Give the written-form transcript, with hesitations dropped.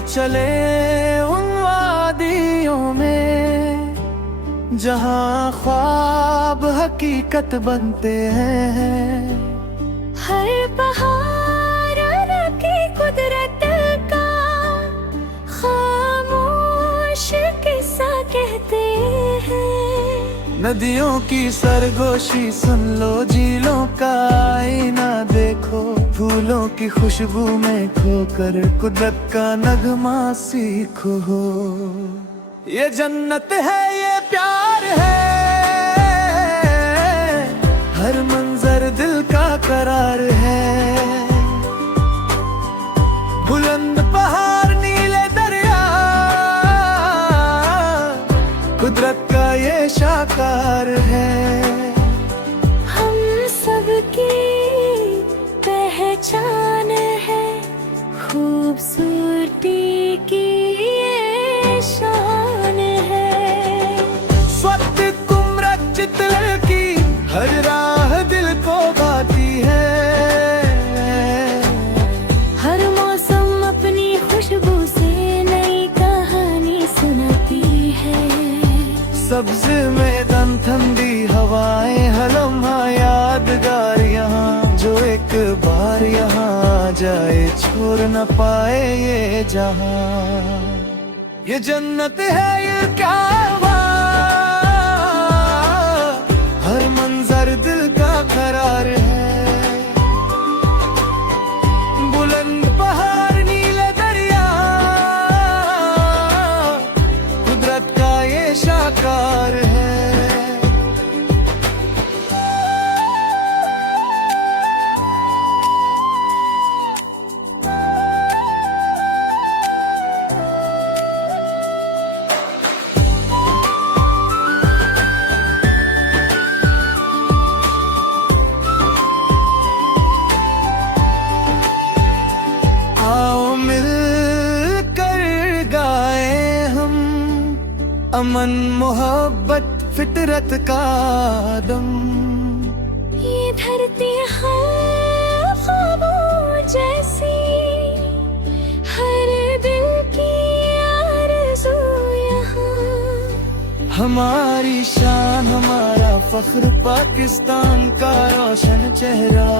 चले उन वादियों में जहाँ ख्वाब हकीकत बनते हैं। हर बहार की कुदरत का खामोश किस्सा कहते हैं। नदियों की सरगोशी सुन लो, झीलों का आईना देखो, फूलों की खुशबू में खोकर कुदरत का नगमा सीखो। ये जन्नत है, ये प्यार है, हर मंजर दिल का करार है। बुलंद पहाड़, नीले दरिया, कुदरत का ये शाकार है। हम सबकी पहचान है, खूबसूरती की ये शान है। स्वत कुमरत चितल की हर राह दिल को भाती है। हर मौसम अपनी खुशबू से नई कहानी सुनाती है। सब्ज मैदान, ठंडी हवाएं, हलम्हा यादगार यहाँ, जो एक बार यहाँ आ जाए छोड़ न पाए ये जहाँ। ये जन्नत है, ये क्या बात, हर मंजर दिल का करार है। बुलंद पहाड़, नीले दरिया, कुदरत का ये शाकार है। आओ मिलकर गाए हम अमन मोहब्बत फितरत का दम। ये धरती है ख्वाबों जैसी, हर दिल की आरज़ू यहाँ। हमारी शान, हमारा फख्र, पाकिस्तान का रोशन चेहरा।